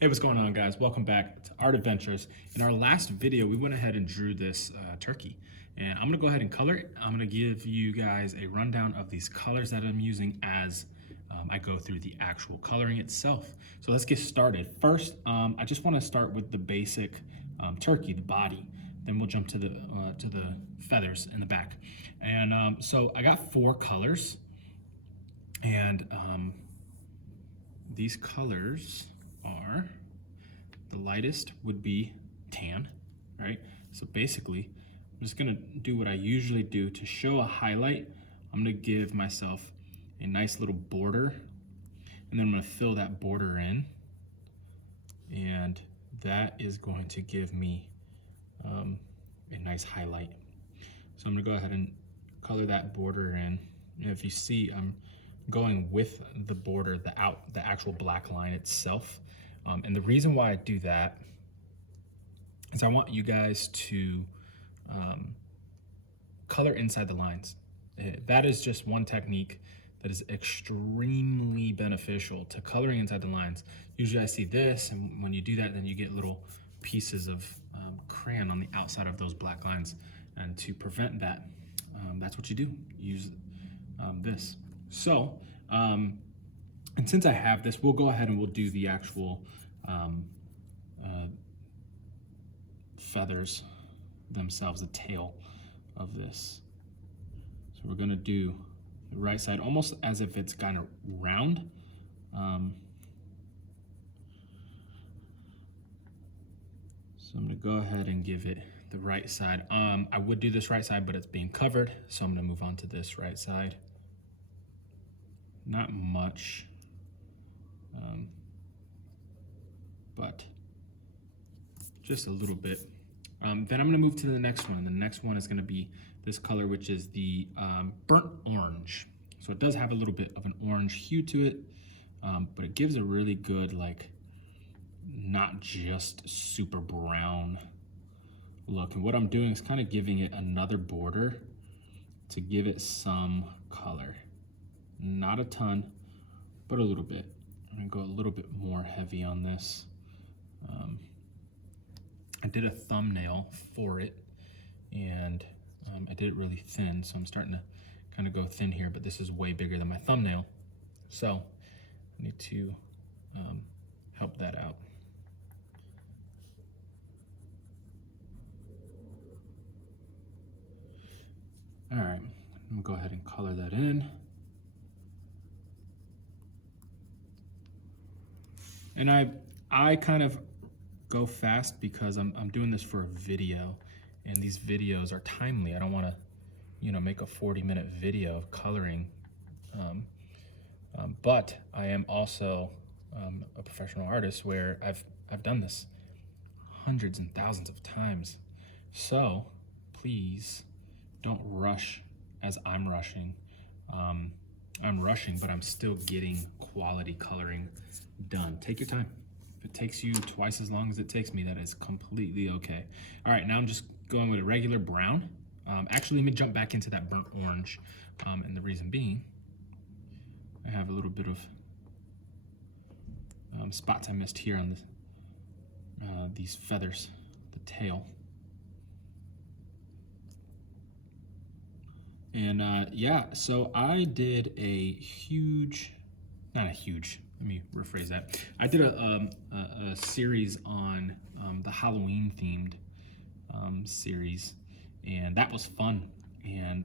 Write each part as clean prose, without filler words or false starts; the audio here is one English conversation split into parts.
Hey, what's going on, guys? Welcome back to Art Adventures. In our last video, we went ahead and drew this turkey, and I'm gonna go ahead and color it. I'm gonna give you guys a rundown of these colors that I'm using as I go through the actual coloring itself. So let's get started. First, I just wanna start with the basic turkey, the body. Then we'll jump to the feathers in the back. And so I got 4 colors, and these colors are, the lightest would be tan, right? So basically, I'm just gonna do what I usually do to show a highlight. I'm gonna give myself a nice little border, and then I'm gonna fill that border in, and that is going to give me a nice highlight. So I'm gonna go ahead and color that border in. And if you see, I'm going with the border, the actual black line itself. And the reason why I do that is I want you guys to color inside the lines. That is just one technique that is extremely beneficial to coloring inside the lines. Usually I see this, and when you do that, then you get little pieces of crayon on the outside of those black lines. And to prevent that, that's what you do, use this. So, and since I have this, we'll go ahead and we'll do the actual feathers themselves, the tail of this. So we're gonna do the right side almost as if it's kind of round. So I'm gonna go ahead and give it the right side. I would do this right side, but it's being covered, so I'm gonna move on to this right side. Not much, but just a little bit. Then I'm gonna move to the next one. The next one is gonna be this color, which is the burnt orange. So it does have a little bit of an orange hue to it, but it gives a really good, like, not just super brown look. And what I'm doing is kind of giving it another border to give it some color. Not a ton, but a little bit. I'm gonna go a little bit more heavy on this. I did a thumbnail for it, and I did it really thin, so I'm starting to kind of go thin here, but this is way bigger than my thumbnail. So I need to help that out. All right, I'm gonna go ahead and color that in. And I kind of go fast because I'm doing this for a video, and these videos are timely. I don't want to, make a 40-minute video of coloring. But I am also a professional artist where I've done this hundreds and thousands of times. So please don't rush as I'm rushing. I'm rushing, but I'm still getting quality coloring done. Take your time. If it takes you twice as long as it takes me, that is completely okay. All right, now I'm just going with a regular brown. Actually, let me jump back into that burnt orange. And the reason being, I have a little bit of spots I missed here on these feathers, the tail. And yeah, so I did a huge, not a huge, let me rephrase that. I did a series on the Halloween themed series, and that was fun. And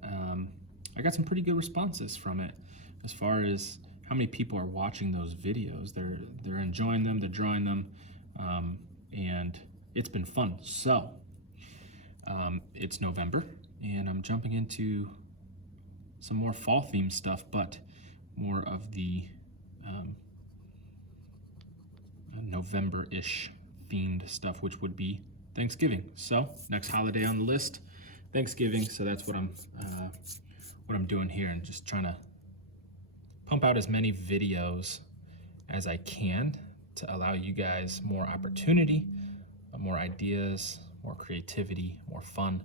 I got some pretty good responses from it as far as how many people are watching those videos. They're enjoying them, they're drawing them, and it's been fun. So it's November, and I'm jumping into some more fall themed stuff, but more of the November-ish themed stuff, which would be Thanksgiving. So next holiday on the list, Thanksgiving. So that's what I'm doing here, and just trying to pump out as many videos as I can to allow you guys more opportunity, more ideas, more creativity, more fun,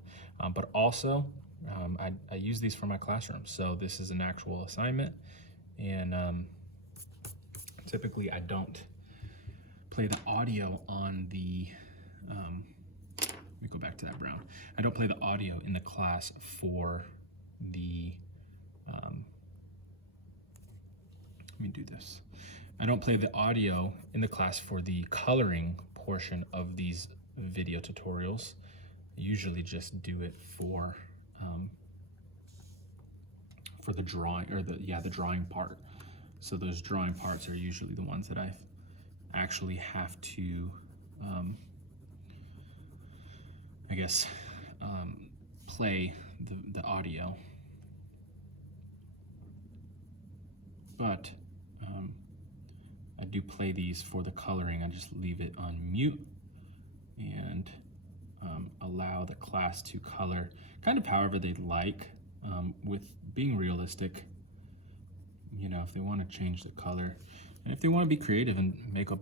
but also I use these for my classroom. So this is an actual assignment, and typically I don't play the audio on the, let me go back to that brown. I don't play the audio in the class for the, let me do this. I don't play the audio in the class for the coloring portion of these video tutorials. I usually just do it for the drawing, or the drawing part. So those drawing parts are usually the ones that I actually have to, I guess, play the audio. But I do play these for the coloring. I just leave it on mute and allow the class to color kind of however they'd like, with being realistic. You know, if they want to change the color, and if they want to be creative and make a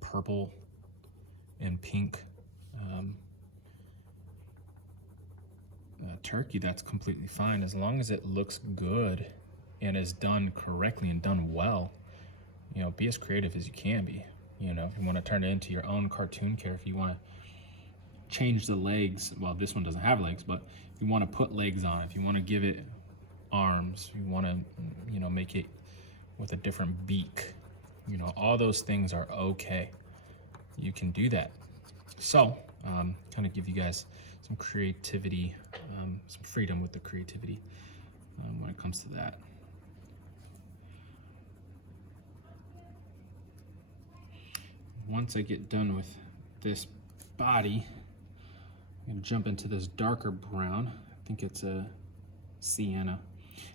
purple and pink turkey, that's completely fine, as long as it looks good and is done correctly and done well. You know, be as creative as you can be. You know, if you want to turn it into your own cartoon character, if you want to change the legs, well, this one doesn't have legs, but if you want to put legs on, if you want to give it arms, you want to, you know, make it with a different beak, you know, all those things are okay. You can do that. So kind of give you guys some creativity, some freedom with the creativity when it comes to that. Once I get done with this body, I'm gonna jump into this darker brown. I think it's a sienna.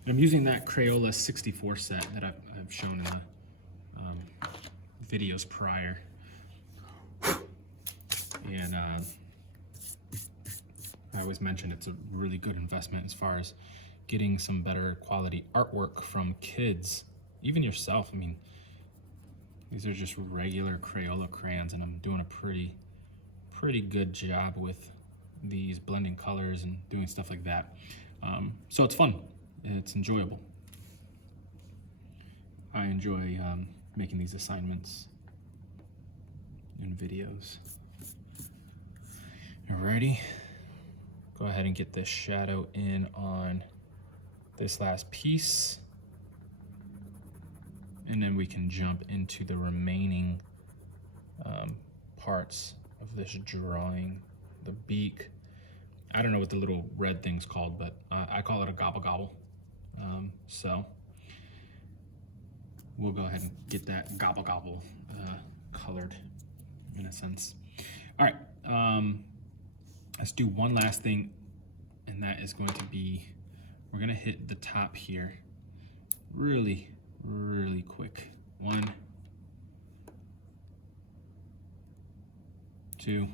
And I'm using that Crayola 64 set that I've shown in the videos prior. And I always mention it's a really good investment as far as getting some better quality artwork from kids, even yourself. I mean, these are just regular Crayola crayons, and I'm doing a pretty good job with these blending colors and doing stuff like that. So it's fun, it's enjoyable. I enjoy making these assignments and videos. Alrighty, go ahead and get this shadow in on this last piece, and then we can jump into the remaining parts of this drawing. The beak, I don't know what the little red thing's called, but I call it a gobble gobble. So we'll go ahead and get that gobble gobble colored in a sense. All right, let's do one last thing, and that is going to be, we're gonna hit the top here really quick. 1, 2,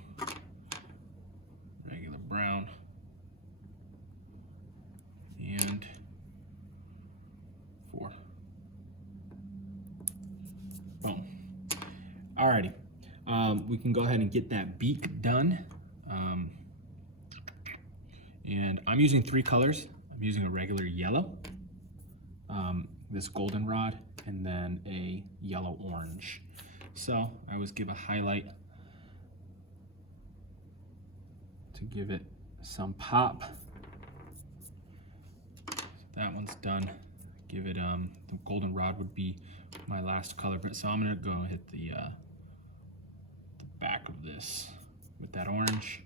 regular brown, and 4. Boom. Alrighty, we can go ahead and get that beak done. And I'm using 3 colors. I'm using a regular yellow, this goldenrod, and then a yellow orange. So I always give a highlight to give it some pop. That one's done. Give it, the goldenrod would be my last color, but so I'm gonna go and hit the back of this with that orange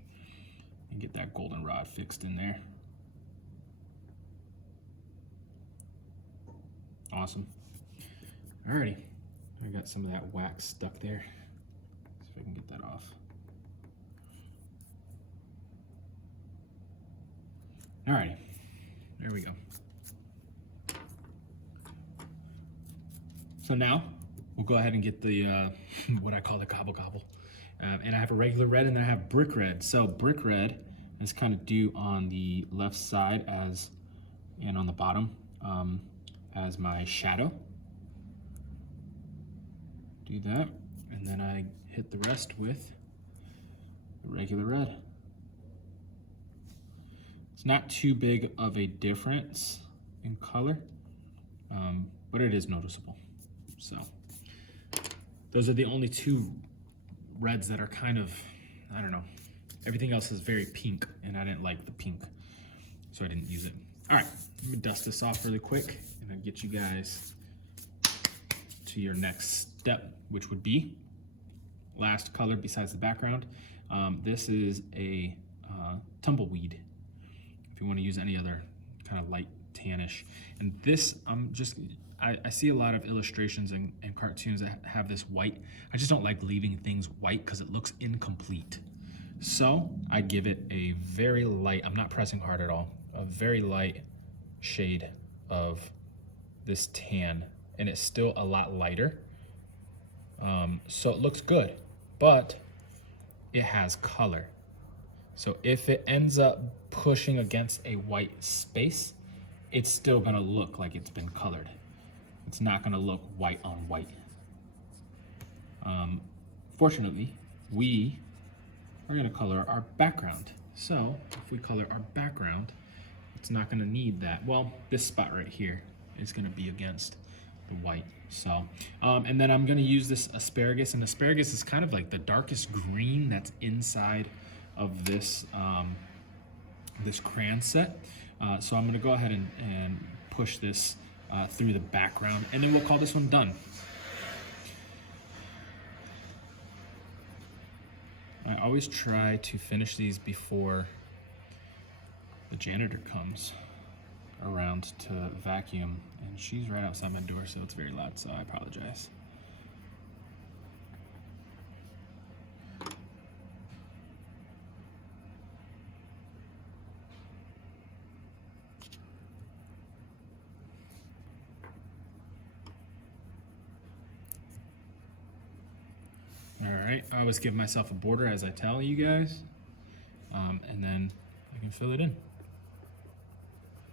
and get that goldenrod fixed in there. Awesome. Alrighty, I got some of that wax stuck there. See if I can get that off. Alrighty, there we go. So now we'll go ahead and get the what I call the gobble gobble. And I have a regular red, and then I have brick red. So brick red is kind of due on the left side as, and on the bottom as my shadow. Do that, and then I hit the rest with the regular red. It's not too big of a difference in color, but it is noticeable. So those are the only 2 reds that are kind of, I don't know, everything else is very pink, and I didn't like the pink, so I didn't use it. All right, let me dust this off really quick, and I'll get you guys to your next step, which would be last color besides the background. This is a Tumbleweed, if you want to use any other kind of light tannish. And this, I see a lot of illustrations and cartoons that have this white. I just don't like leaving things white because it looks incomplete. So I give it a very light, I'm not pressing hard at all, a very light shade of this tan, and it's still a lot lighter. So it looks good, but it has color. So if it ends up pushing against a white space, it's still gonna look like it's been colored. It's not gonna look white on white. Fortunately, we are gonna color our background. So if we color our background, it's not gonna need that. Well, this spot right here is gonna be against the white. So, and then I'm gonna use this asparagus, and asparagus is kind of like the darkest green that's inside of this, this crayon set. So I'm gonna go ahead and push this through the background, and then we'll call this one done. I always try to finish these before the janitor comes around to vacuum, and she's right outside my door, so it's very loud, so I apologize. All right, I always give myself a border as I tell you guys, and then I can fill it in.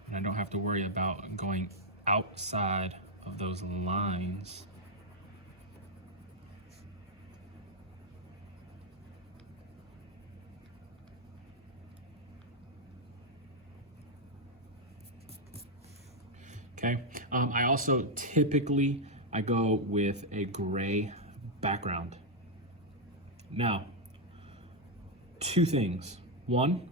And I don't have to worry about going outside of those lines. Okay, I also typically, I go with a gray background. Now, two things. One,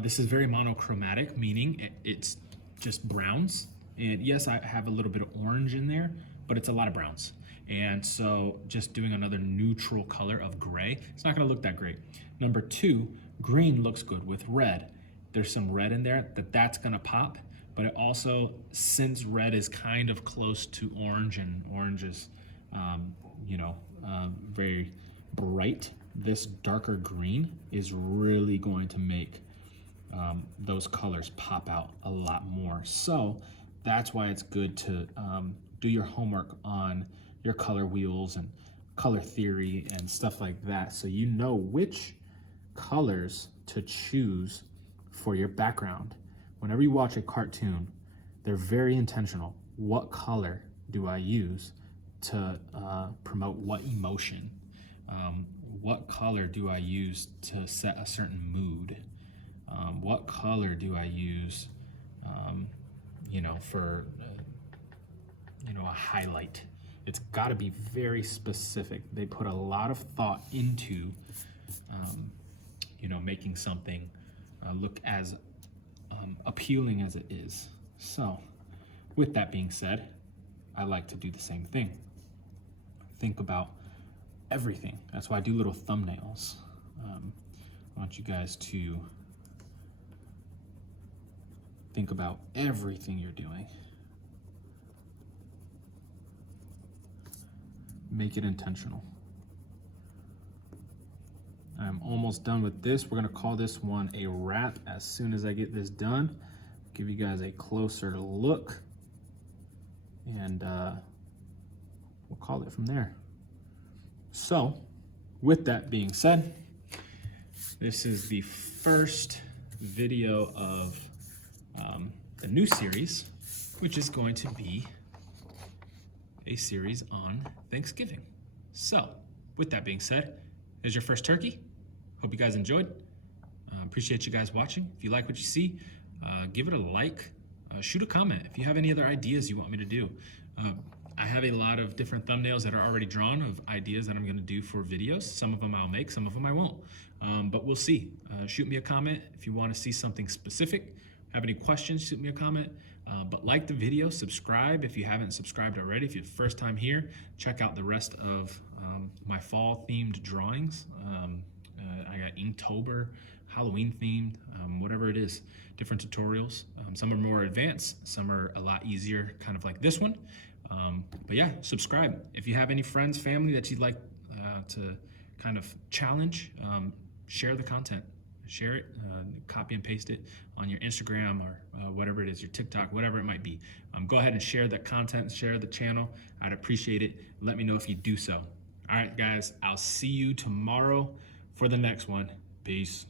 this is very monochromatic, meaning it's just browns. And yes, I have a little bit of orange in there, but it's a lot of browns. And so just doing another neutral color of gray, it's not gonna look that great. Number two, green looks good with red. There's some red in there that's gonna pop, but it also, since red is kind of close to orange, and orange is, very bright, this darker green is really going to make those colors pop out a lot more. So that's why it's good to do your homework on your color wheels and color theory and stuff like that, so you know which colors to choose for your background. Whenever you watch a cartoon, they're very intentional. What color do I use to promote what emotion? What color do I use to set a certain mood? What color do I use, for, a highlight? It's got to be very specific. They put a lot of thought into, making something look as appealing as it is. So, with that being said, I like to do the same thing. Think about everything. That's why I do little thumbnails. I want you guys to think about everything you're doing. Make it intentional. I'm almost done with this. We're gonna call this one a wrap as soon as I get this done. Give you guys a closer look, and we'll call it from there. So, with that being said, this is the first video of the new series, which is going to be a series on Thanksgiving. So, with that being said, here's your first turkey. Hope you guys enjoyed. Appreciate you guys watching. If you like what you see, give it a like. Shoot a comment if you have any other ideas you want me to do. I have a lot of different thumbnails that are already drawn of ideas that I'm gonna do for videos. Some of them I'll make, some of them I won't. But we'll see. Shoot me a comment if you wanna see something specific. Have any questions, shoot me a comment. But like the video, subscribe if you haven't subscribed already. If you're the first time here, check out the rest of my fall themed drawings. I got Inktober, Halloween themed, whatever it is, different tutorials. Some are more advanced, some are a lot easier, kind of like this one. But yeah, subscribe. If you have any friends, family that you'd like to kind of challenge, share the content. Share it, copy and paste it on your Instagram or whatever it is, your TikTok, whatever it might be. Go ahead and share that content, share the channel. I'd appreciate it. Let me know if you do so. All right, guys, I'll see you tomorrow for the next one. Peace.